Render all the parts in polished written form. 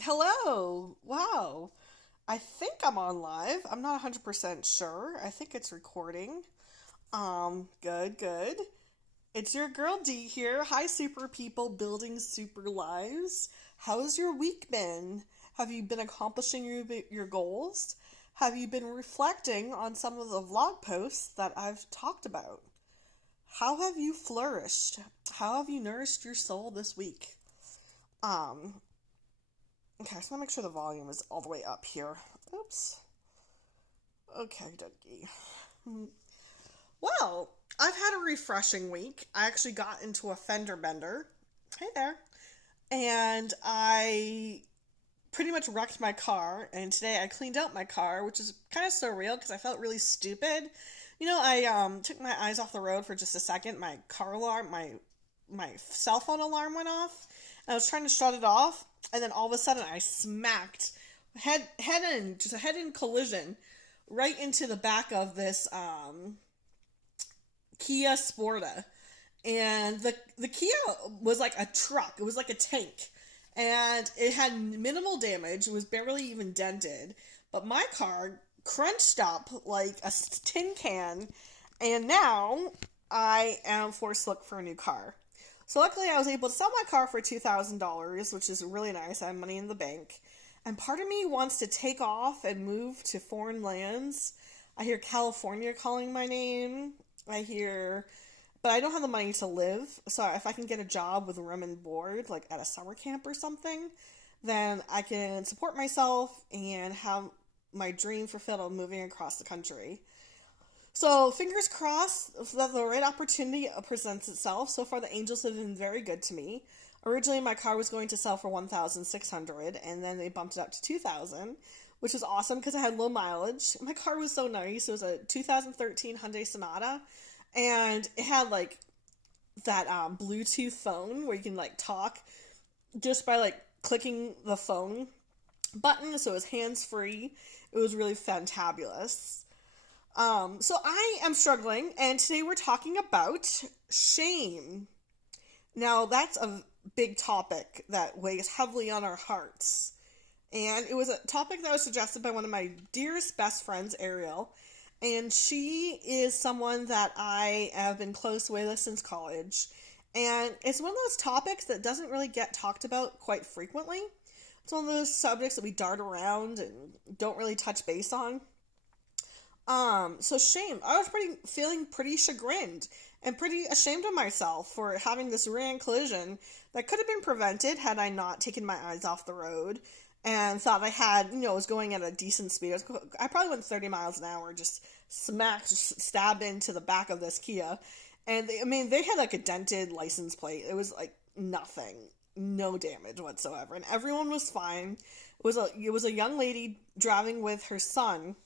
Hello. Wow. I think I'm on live. I'm not 100% sure. I think it's recording. Good, good. It's your girl D here. Hi, super people building super lives. How's your week been? Have you been accomplishing your goals? Have you been reflecting on some of the vlog posts that I've talked about? How have you flourished? How have you nourished your soul this week? Um, okay, so I want to make sure the volume is all the way up here. Oops. Okay, Dougie. Well, I've had a refreshing week. I actually got into a fender bender. Hey there. And I pretty much wrecked my car. And today I cleaned out my car, which is kind of surreal because I felt really stupid. I took my eyes off the road for just a second. My car alarm, my cell phone alarm went off. And I was trying to shut it off, and then all of a sudden I smacked just a head in collision right into the back of this Kia Sporta. And the Kia was like a truck. It was like a tank. And it had minimal damage. It was barely even dented. But my car crunched up like a tin can. And now I am forced to look for a new car. So luckily I was able to sell my car for $2,000, which is really nice. I have money in the bank. And part of me wants to take off and move to foreign lands. I hear California calling my name. But I don't have the money to live. So if I can get a job with room and board, like at a summer camp or something, then I can support myself and have my dream fulfilled of moving across the country. So fingers crossed that the right opportunity presents itself. So far, the angels have been very good to me. Originally, my car was going to sell for 1,600, and then they bumped it up to 2,000, which was awesome because I had low mileage. My car was so nice. It was a 2013 Hyundai Sonata, and it had like that Bluetooth phone where you can like talk just by like clicking the phone button, so it was hands free. It was really fantabulous. So I am struggling, and today we're talking about shame. Now, that's a big topic that weighs heavily on our hearts. And it was a topic that was suggested by one of my dearest best friends, Ariel. And she is someone that I have been close with since college. And it's one of those topics that doesn't really get talked about quite frequently. It's one of those subjects that we dart around and don't really touch base on. So shame. I was feeling pretty chagrined and pretty ashamed of myself for having this rear-end collision that could have been prevented had I not taken my eyes off the road and thought I had, was going at a decent speed. I probably went 30 miles an hour, just stabbed into the back of this Kia. And they had like a dented license plate. It was like nothing, no damage whatsoever, and everyone was fine. It was a young lady driving with her son,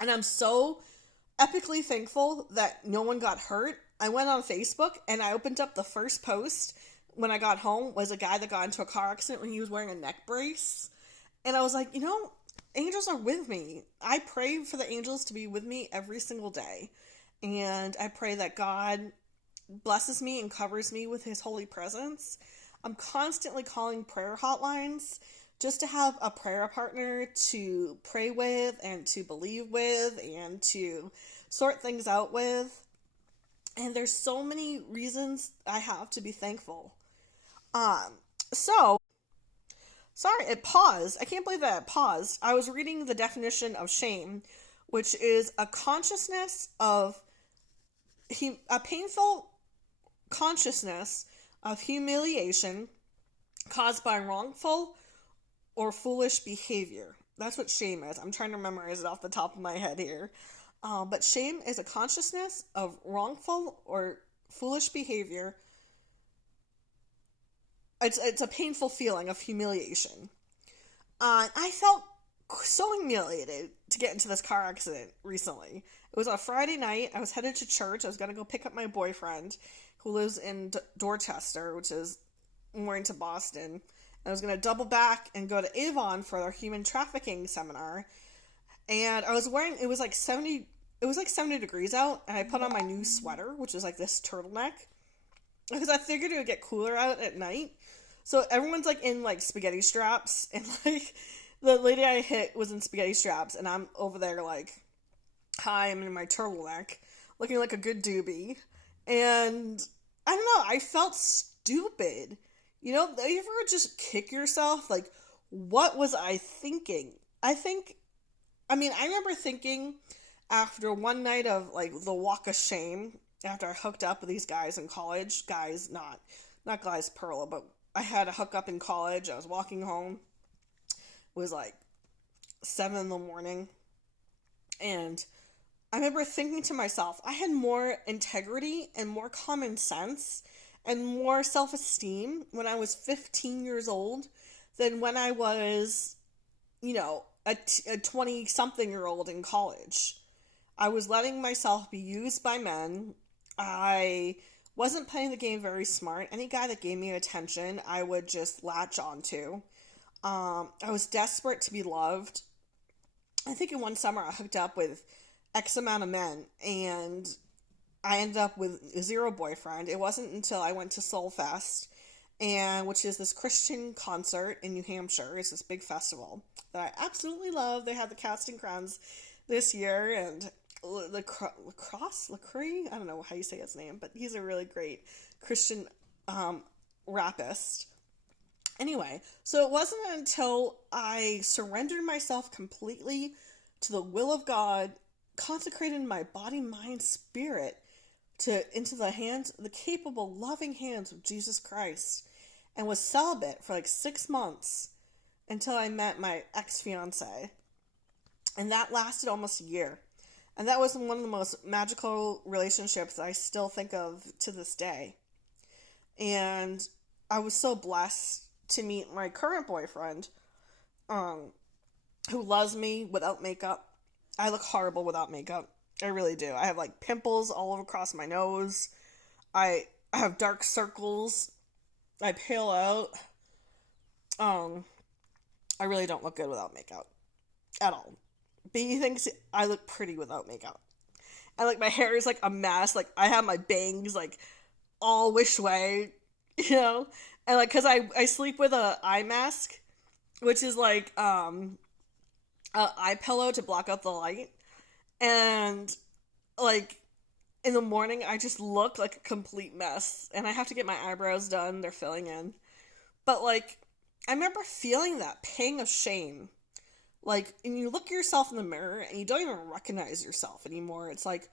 and I'm so epically thankful that no one got hurt. I went on Facebook and I opened up the first post when I got home was a guy that got into a car accident when he was wearing a neck brace. And I was like, angels are with me. I pray for the angels to be with me every single day. And I pray that God blesses me and covers me with his holy presence. I'm constantly calling prayer hotlines just to have a prayer partner to pray with and to believe with and to sort things out with. And there's so many reasons I have to be thankful. Um, so sorry, it paused. I can't believe that it paused. I was reading the definition of shame, which is a consciousness of a painful consciousness of humiliation caused by wrongful or foolish behavior. That's what shame is. I'm trying to memorize it off the top of my head here. But shame is a consciousness of wrongful or foolish behavior. It's a painful feeling of humiliation. I felt so humiliated to get into this car accident recently. It was a Friday night. I was headed to church. I was going to go pick up my boyfriend who lives in Dorchester, which is more into Boston. I was going to double back and go to Avon for their human trafficking seminar. And I was wearing, it was like 70 degrees out, and I put on my new sweater, which is like this turtleneck, because I figured it would get cooler out at night. So everyone's like in like spaghetti straps, and like the lady I hit was in spaghetti straps, and I'm over there like, hi, I'm in my turtleneck, looking like a good doobie. And I don't know, I felt stupid. You know, you ever just kick yourself? Like, what was I thinking? I think, I mean, I remember thinking after one night of like the walk of shame, after I hooked up with these guys in college, guys, not guys Perla, but I had a hookup in college. I was walking home. It was like 7 in the morning, and I remember thinking to myself, I had more integrity and more common sense and more self esteem when I was 15 years old than when I was, you know, a 20 something year old in college. I was letting myself be used by men. I wasn't playing the game very smart. Any guy that gave me attention, I would just latch onto. I was desperate to be loved. I think in one summer I hooked up with X amount of men, and I ended up with zero boyfriend. It wasn't until I went to Soulfest, and which is this Christian concert in New Hampshire. It's this big festival that I absolutely love. They had the Casting Crowns this year, and Lecrae, I don't know how you say his name, but he's a really great Christian rapist. Anyway, so it wasn't until I surrendered myself completely to the will of God, consecrated my body, mind, spirit to into the hands, the capable, loving hands of Jesus Christ, and was celibate for like 6 months until I met my ex-fiance. And that lasted almost a year. And that was one of the most magical relationships I still think of to this day. And I was so blessed to meet my current boyfriend, um, who loves me without makeup. I look horrible without makeup. I really do. I have like pimples all over across my nose. I have dark circles. I pale out. Um, I really don't look good without makeup at all. B thinks I look pretty without makeup. And like my hair is like a mess. Like I have my bangs like all wish way, you know? And like cuz I sleep with a eye mask, which is like a eye pillow to block out the light. And like in the morning I just look like a complete mess, and I have to get my eyebrows done. They're filling in. But like I remember feeling that pang of shame. Like, and you look at yourself in the mirror and you don't even recognize yourself anymore. It's like,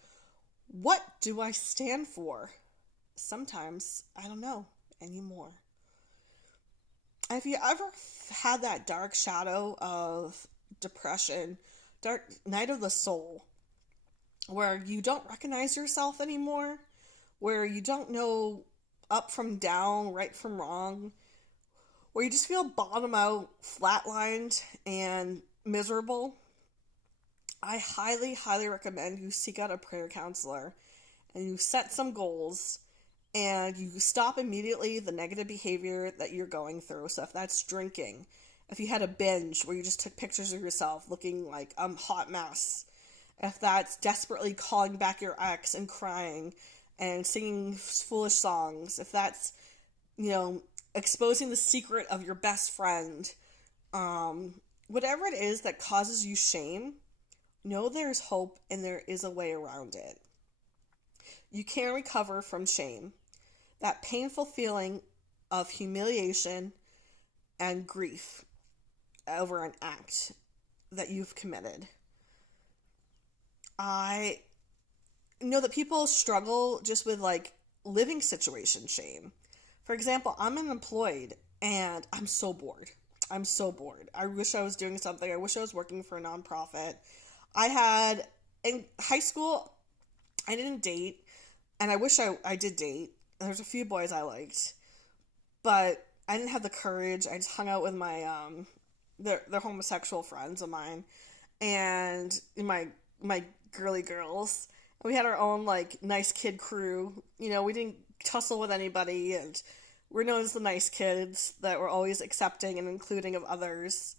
what do I stand for? Sometimes I don't know anymore. Have you ever had that dark shadow of depression, dark night of the soul, where you don't recognize yourself anymore, where you don't know up from down, right from wrong, where you just feel bottom out, flatlined, and miserable? I highly, highly recommend you seek out a prayer counselor and you set some goals and you stop immediately the negative behavior that you're going through. So if that's drinking, if you had a binge where you just took pictures of yourself looking like a hot mess, if that's desperately calling back your ex and crying and singing foolish songs, if that's, you know, exposing the secret of your best friend, whatever it is that causes you shame, know there's hope and there is a way around it. You can recover from shame, that painful feeling of humiliation and grief over an act that you've committed. I know that people struggle just with like living situation shame. For example, I'm unemployed and I'm so bored. I'm so bored. I wish I was doing something. I wish I was working for a nonprofit. I had, in high school, I didn't date, and I wish I did date. There's a few boys I liked, but I didn't have the courage. I just hung out with my, they're homosexual friends of mine, and my girly girls. We had our own, like, nice kid crew. You know, we didn't tussle with anybody, and we're known as the nice kids that were always accepting and including of others.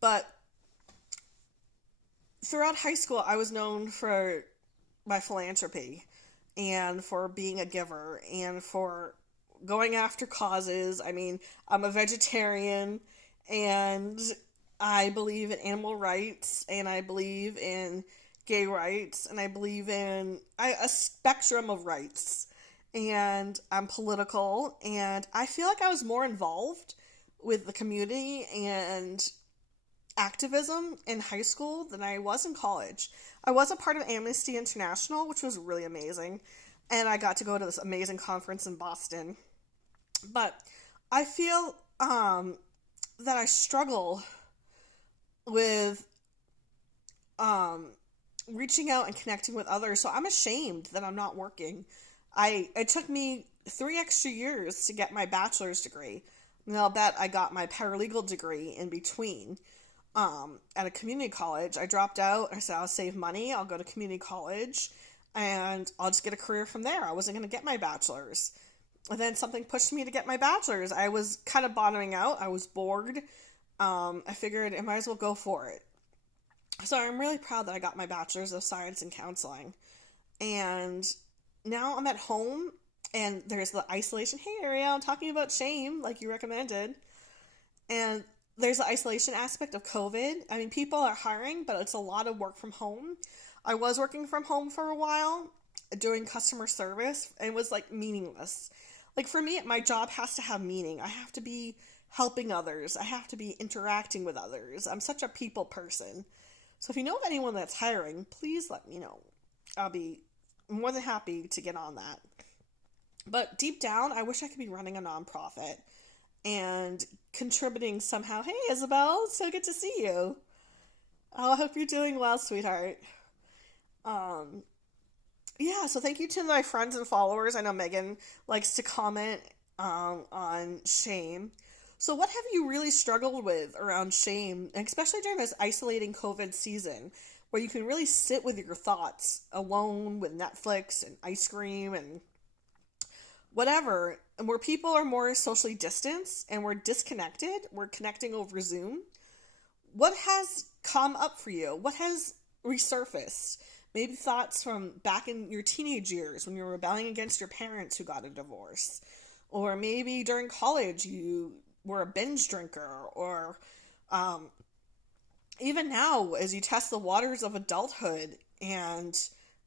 But throughout high school, I was known for my philanthropy and for being a giver and for going after causes. I mean, I'm a vegetarian and I believe in animal rights and I believe in gay rights and I believe in a spectrum of rights. And I'm political and I feel like I was more involved with the community and activism in high school than I was in college. I was a part of Amnesty International, which was really amazing, and I got to go to this amazing conference in Boston. But I feel that I struggle with um, reaching out and connecting with others, so I'm ashamed that I'm not working. It took me 3 extra years to get my bachelor's degree. And I'll bet I got my paralegal degree in between at a community college. I dropped out. I said, I'll save money. I'll go to community college and I'll just get a career from there. I wasn't going to get my bachelor's. And then something pushed me to get my bachelor's. I was kind of bottoming out. I was bored. I figured I might as well go for it. So I'm really proud that I got my bachelor's of science in counseling. And now I'm at home and there's the isolation. Hey, Ariel, I'm talking about shame like you recommended. And there's the isolation aspect of COVID. I mean, people are hiring, but it's a lot of work from home. I was working from home for a while doing customer service and it was like meaningless. Like for me, my job has to have meaning. I have to be helping others. I have to be interacting with others. I'm such a people person. So if you know of anyone that's hiring, please let me know. I'll be more than happy to get on that. But deep down, I wish I could be running a nonprofit and contributing somehow. Hey, Isabel, so good to see you. Oh, I hope you're doing well, sweetheart. Um, yeah, so thank you to my friends and followers. I know Megan likes to comment on shame. So, what have you really struggled with around shame, and especially during this isolating COVID season, where you can really sit with your thoughts alone with Netflix and ice cream and whatever, and where people are more socially distanced and we're disconnected, we're connecting over Zoom? What has come up for you? What has resurfaced? Maybe thoughts from back in your teenage years when you were rebelling against your parents who got a divorce. Or maybe during college you were a binge drinker. Or even now, as you test the waters of adulthood and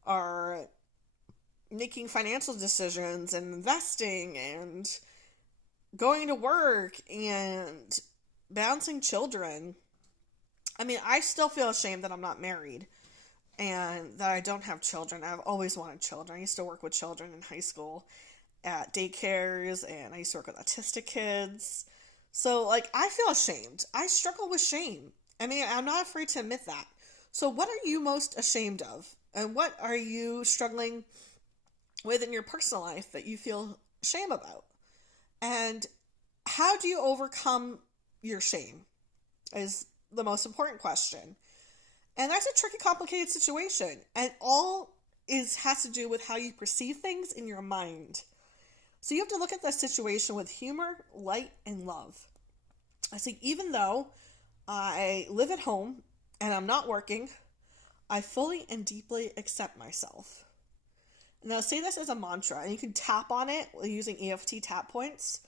are making financial decisions and investing and going to work and balancing children. I mean, I still feel ashamed that I'm not married and that I don't have children. I've always wanted children. I used to work with children in high school at daycares and I used to work with autistic kids. So, like, I feel ashamed. I struggle with shame. I mean, I'm not afraid to admit that. So, what are you most ashamed of? And what are you struggling with in your personal life that you feel shame about? And how do you overcome your shame? Is the most important question. And that's a tricky, complicated situation. And all has to do with how you perceive things in your mind. So you have to look at that situation with humor, light, and love. I think even though I live at home and I'm not working, I fully and deeply accept myself. Now say this as a mantra, and you can tap on it using EFT tap points.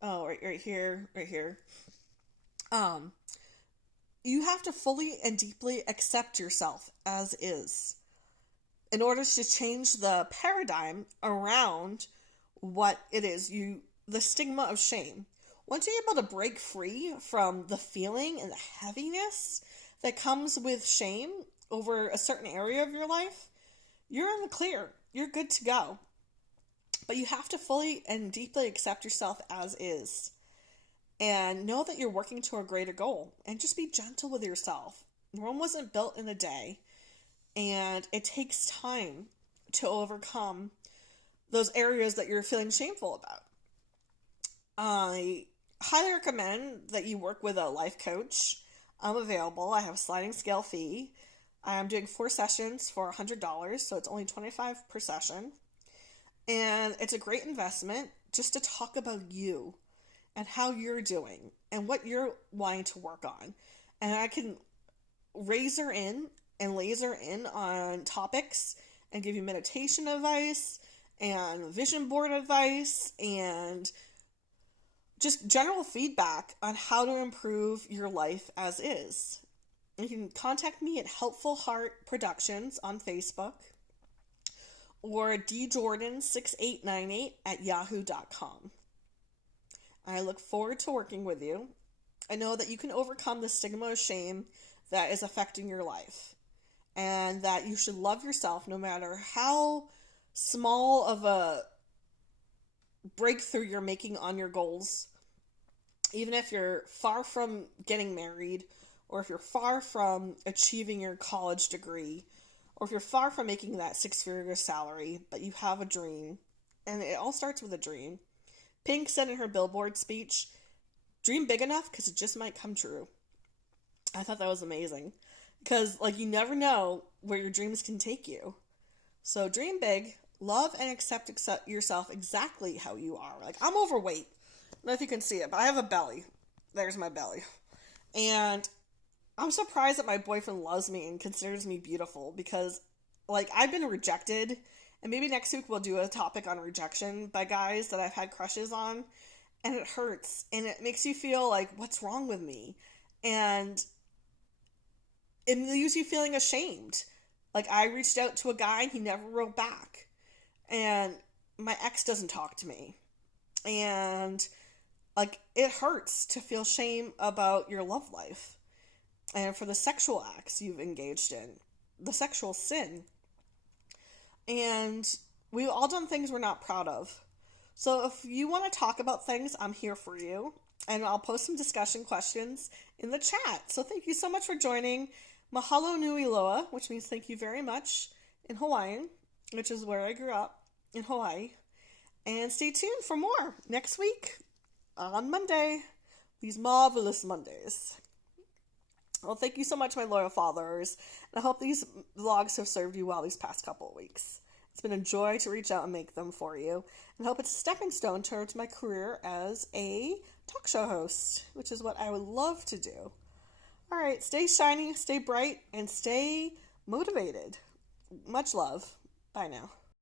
Oh, right here, right here. Um, you have to fully and deeply accept yourself as is in order to change the paradigm around what it is, the stigma of shame. Once you're able to break free from the feeling and the heaviness that comes with shame over a certain area of your life, you're in the clear. You're good to go. But you have to fully and deeply accept yourself as is. And know that you're working to a greater goal. And just be gentle with yourself. Rome wasn't built in a day. And it takes time to overcome those areas that you're feeling shameful about. I highly recommend that you work with a life coach. I'm available. I have a sliding scale fee. I'm doing 4 sessions for $100, so it's only $25 per session. And it's a great investment just to talk about you and how you're doing and what you're wanting to work on. And I can razor in and laser in on topics and give you meditation advice and vision board advice and just general feedback on how to improve your life as is. You can contact me at Helpful Heart Productions on Facebook or djordan6898@yahoo.com. I look forward to working with you. I know that you can overcome the stigma of shame that is affecting your life, and that you should love yourself no matter how small of a breakthrough you're making on your goals. Even if you're far from getting married, or if you're far from achieving your college degree, or if you're far from making that six-figure salary, but you have a dream, and it all starts with a dream. Pink said in her Billboard speech, dream big enough because it just might come true. I thought that was amazing. Because, you never know where your dreams can take you. So dream big, love and accept yourself exactly how you are. I'm overweight. I don't know if you can see it, but I have a belly. There's my belly. And I'm surprised that my boyfriend loves me and considers me beautiful because, I've been rejected. And maybe next week we'll do a topic on rejection by guys that I've had crushes on. And it hurts. And it makes you feel what's wrong with me? And it leaves you feeling ashamed. I reached out to a guy and he never wrote back. And my ex doesn't talk to me. And, it hurts to feel shame about your love life. And for the sexual acts you've engaged in. The sexual sin. And we've all done things we're not proud of. So if you want to talk about things, I'm here for you. And I'll post some discussion questions in the chat. So thank you so much for joining. Mahalo nui loa, which means thank you very much in Hawaiian, which is where I grew up, in Hawaii. And stay tuned for more next week on Monday, these marvelous Mondays. Well, thank you so much, my loyal followers. And I hope these vlogs have served you well these past couple of weeks. It's been a joy to reach out and make them for you. And I hope it's a stepping stone towards my career as a talk show host, which is what I would love to do. All right, stay shiny, stay bright, and stay motivated. Much love. Bye now.